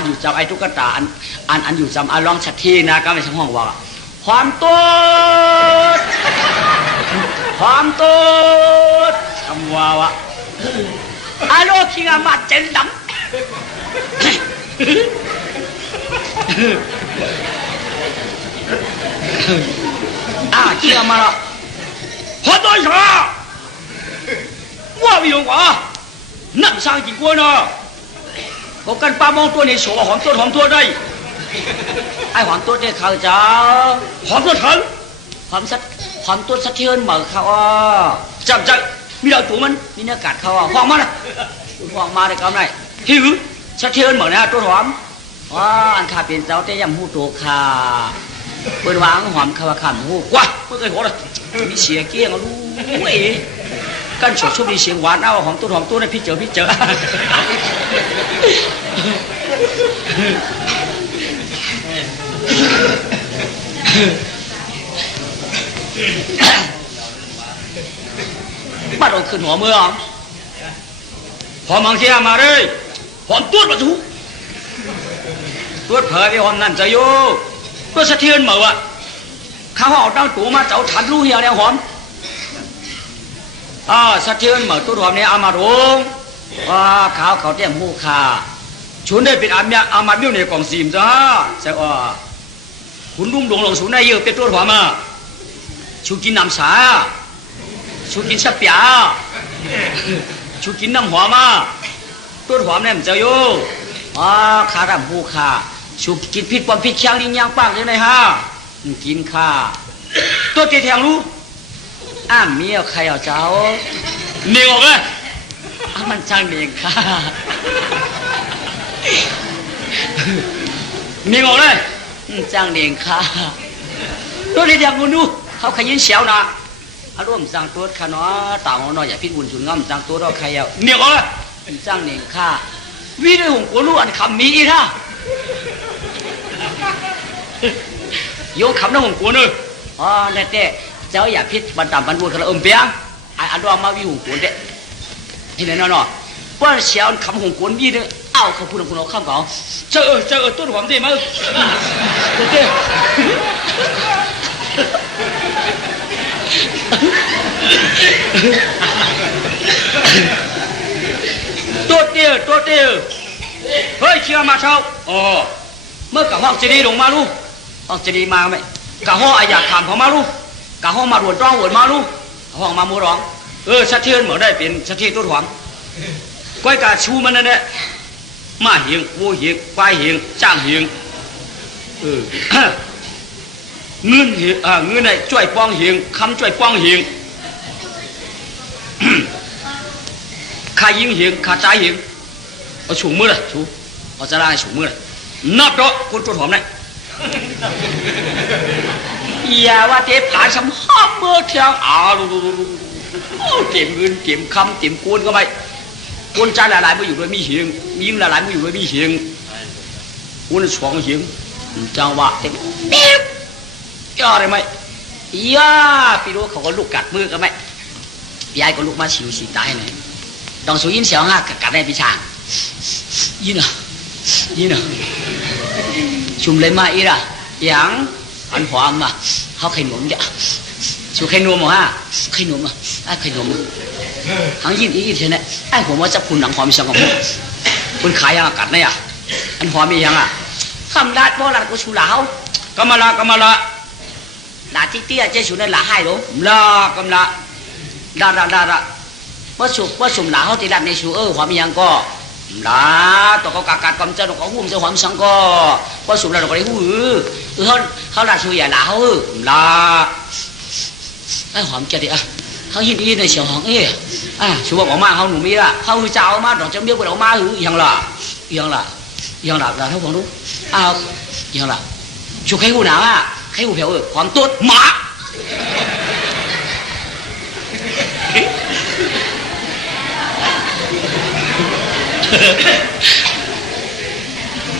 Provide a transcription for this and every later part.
นอยู่จำไอ้ตุ๊กตาอันอยู่จำอันร้องชัดที่นะก็ไม่ใช่ห้องว่าความตัวความตัวคำว่าวะอาโลคิงอามาเจนดำคิงอามาละ好多少我没有啊那上几锅呢我跟八毛多年说黄多ได้ไอ้黄多ได้เขาเจ้า黄多ทันความตัวสะเทือนเหมือนเขาจับมีเราตัวมันมีเนื้อกัดเขาห้องมาเลยห้องมาได้กำไรหิวสะเทือนเหมือนนะตัวหอมอันข้าเป็นเจ้าแต่ยำหูตัวข้าเปิดวางหอมข้าวขำหูกว่าไม่เคยหัวเลยมีเสียเกี้ยงรู้เว้ยกันฉกชุบมีเสียงหวานเอาหอมตัวในพี่เจอบ้านเราขึ้นหัวเมืองพอมังเชียมาเลยหอมตัวมาถูตัวเผยไปหอมนั่นจะโย่ตัวสะเทือนเหมือข้าวเอาตั้งตัวมาเจ้าทันรู้เหี่ยวเนี่ยหอมสะเทือนเหมือตัวหอมเนี่ยอามารงข้าวเขาเตี้ยมหูขาชุนได้เป็นอามาบิ้วในกล่องซีมจ้าใช่คุณลุงหลงสูนได้เยอะเป็นตัวหอมมาชูกินน้ำสาชูกินชับยาชูกินน้ำหอมมาตัวหอมเนี่ยมันจะโย่ขาดำหูขาชูกินพิษปอมพิษเชียงลิงยางปากเลยนะฮะกินข้าตัวเตี้ยแทงรู้เมียใครเอาเจ้าเนียงออกเลยมันช่างเนียงข้าเนียงออกเลยช่างเนียงข้าตัวเตี้ยแทงกูนู้เขาขยินเสียวนะร่วมจังตัวขนอต่างหน่อยอย่าพิษบุญสุนง่ำจังตัวเราใครเอาเนียงออกเลยช่างเนียงข้าวิธีของกูรู้อันคำมีอีท่าโยคำนั้นของกูเนอะนั่นแต่เจ้าอย่าพิษบันตามบันบุญกันเปียงอันว่ามาวิวของกูเด็ดที่ไหนเนาะว่าเสียคำของกูมีเนี่ยเอาเขาพูดของกูเราข้ามเขาเจอต้นหอมได้ไหมตัวเตี้ยเฮ้ยเชื่อมาเช่าเมื่อกับห้องจะดีลงมาลูกห้องจะดีมาไหมกับห้องอยากถามเขามาลูกกับห้องมาหวนร้องหวนมาลูกห้องมามูร้องสะเทือนเหมือนได้เป็นสะเทือนตัวหวังก้อยกาชูมันนั่นแหละมาเหียงวัวเหียงควายเหียงจ้างเหียงเงินเหียงเงินไหนช่วยป้องเหียงคำช่วยป้องเหียงขายิงเหียงขาใจเหียงเอาชูมือเลยชูเอาจะได้ชูมือเลยนับดอกคนตัวหอมเลยอย่าว่าเจ็บขาช้ำห้ามเมื่อเที่ยงเก็บเงินเก็บคำเก็บกูนก็ไม่กูนใจหลายๆไม่อยู่ด้วยมีเหียงยิงหลายๆไม่อยู่ด้วยมีเหียงกูนสองเหียงจังหวะเต็มเป๊บย่อได้ไหมย่าพี่รู้เขาก็ลูกกัดมือก็ไหมยายก็ลูกมาชิวสีตายไหนต้องสู้ยินเสียวห้ากัดได้พี่ช่างยินเหรอชุมเลยมาอีล่ะอย่างอันหอมมาเขาไข่หนุ่มเดี๋ยวชูไข่หนุ่มฮะไข่หนุ่มไข่หนุ่มทั้งยินอีกทีเนี่ยไอ้ผมว่าจะพูนหนังหอมสังของผมคุณขายยังกัดเนี่ยอันหอมมียังคำดัดเพราะอะไรกูชูเหลากำมะละหลาที่เตี้ยเจ้าชูนั่นหลาให้หรอละกำละดาว่าสุมหลาเขาตีดัดในชูหอมมียังก็ด่าตัวเขากัดกำจัดตัวเขาหุ่มเจ้าหอมสังก็ว่าสุมแล้วเราก็ได้หูเขาด่าชูใหญ่ด่าเขาด่าไอ้หอมจะดิเขาหินในเสียงหอมชูบอกออกมาเขาหนุ่มมีละเขาคือเจ้ามาดอกจำเบี้ยไปออกมายังล่ะด่าเท่าของรู้ยังล่ะชูใครหูหนาวใครหูเผียวหอมตัวหมา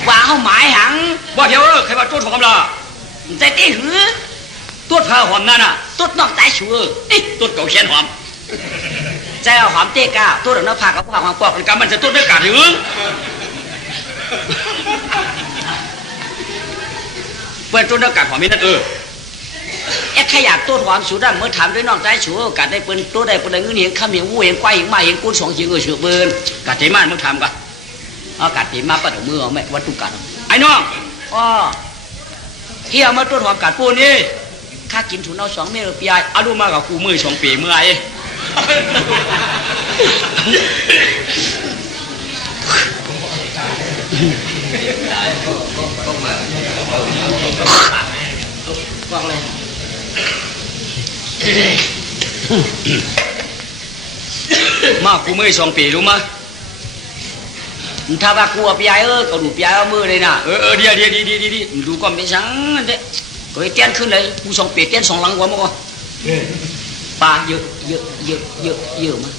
ว่าเขาหมายหังว่าเดี๋ยวใครว่าตัวหอมล่ะใจตีหือตัวเธอหอมนั่นตัวนอกใจชัวตัวเก่าเขียนหอมใจหอมเต้ก้าตัวเดินน้าผากกับความปอกกันกันมันจะตัวไม่กัดหือ เปิ้นตัวนักการความมีนั่นไอ้ขยะตัวความสุดเมื่อถามด้วยน้องใจชัวกัดได้เปิ้นตัวได้เปิ้นได้เงินเห็นข้ามเห็นวูเห็นควายเห็นไม้เห็นกุ้งสองเห็นเชือกเบิ้นกัดเจมันมึงทำกันเอากัดเจมาปัดมือเอาแม่วัตถุกันไอ้น้องอ๋อเที่ยวมาตัวความกัดปูนี่ข้ากินถุนเอา2 เม็ดปีไอเอาดูมากับกูมือ2 ปีเมื่อไอ้ฟังเลยมากูมือ2 ปีรู้มั้ยถ้าว่ากูเอาปีไอก็ดูปีไอเอามือเลยนะเดี๋ยวดูก่อนเป็นสังเด้ก็ไอ้เตี้ยนขึ้นเลยกู2 ปีเตี้ยน2 หลังกว่ามั้งปลาเยอะมั้ง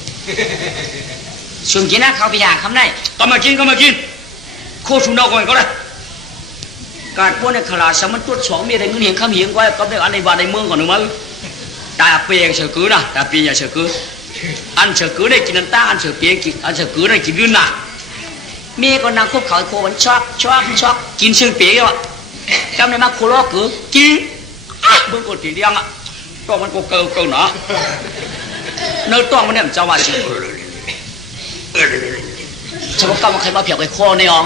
ช่วงกินนะเขาไปอยากคำได้ก็มากินโคชุนเอาก่อนก็ได้การพวกในขลาสมันตรวจ2 เม็ดได้เงินเห็นข้ามเหียงไว้ก็ได้อันในบ้านในเมืองก่อนหนึ่งมั้งแต่เปียงเฉกือนะแต่ปีอย่าเฉกืออันเฉกือได้กินน้ำตาอันเฉเปียงกินอันเฉกือได้กินยืนหนักเมียก็นั่งคุกเขาโคมันช็อกกินเชิงเปียกอ่ะจำได้มาโคล้อกือกินเบื้องกดตีเลี้ยงอ่ะต้องมันก็เกินเนาะเนื้อต้องมันเนี่ยมันจะว่าชิฉันก็กำมาใครมาเผียกไอ้คอในอ่อง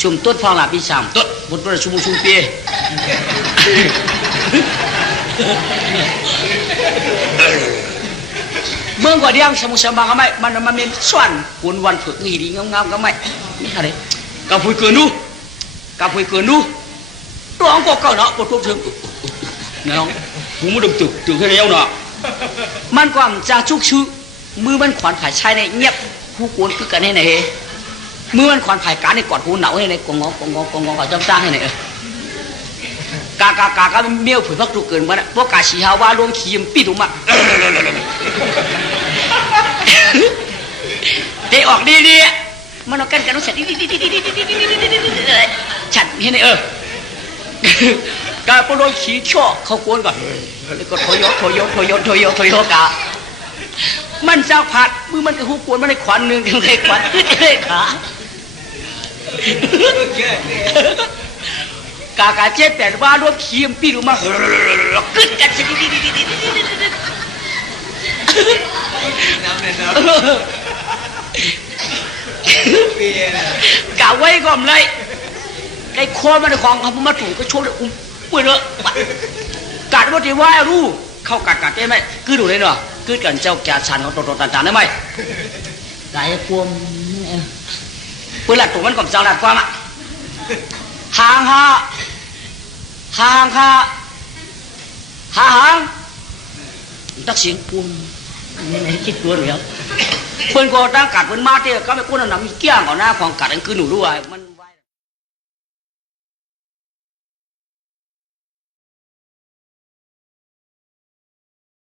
ชุมต้นฟองหลับปีสามต้นบนต้นชุมเปียเมื่อก่อนเดียงสมุทรสาครก็ไม่มันเป็นส่วนกุนวันฝึกงีดีงามก็ไม่อะไรกาพุยเกินดูตัวของก็เก่าเนาะก็ทุบถึงน้องหูมันตึกแค่นี้เนาะมันความจะชุกชื้อมือมันขวานผายชายในเงียบผู้กวนคือกันให้ไหนมือมันขวานผายการในกอดหูหนาวให้ไหนกงงกับจำจ้างให้ไหนกาเมียวผืนพักตุกเกินมาพวกกาชีฮาว่าลงขีมปิดออกมาเตะออกดีมันเอากันต้องเสร็จฉันเห็นไหมกาปโดนขี้ชั่วเขากวนก่อนแล้วก็โถยกามันจะผัดมือมันก็หูกวนมันในขวัญหนึ่งถึงใครขวัญเลยขากาเจ็บแต่ว่าลงขีมปิดออกมากึศกันสิกะไว้ก่อนเลยไอ้โคมันในของเขามาถูกก็โชว์เลยเมื่อเนอะกัดว่าที่ว่ารู้เข้ากัดได้ไหมคือดูเลยเนาะคือกันเจ้าแก่ชันของตัวต่างๆได้ไหมไก่พวงเพื่อหลัดตัวมันก่อนเจ้าหลัดความอ่ะห่างตักเสียงพวงนี่คิดตัวหรือยังเพื่อนก็ตั้งกัดเพื่อนมาเตี้ยก็ไม่กู้นำมีเกี้ยงก่อนหน้าของกัดอันคือหนูด้วยมัน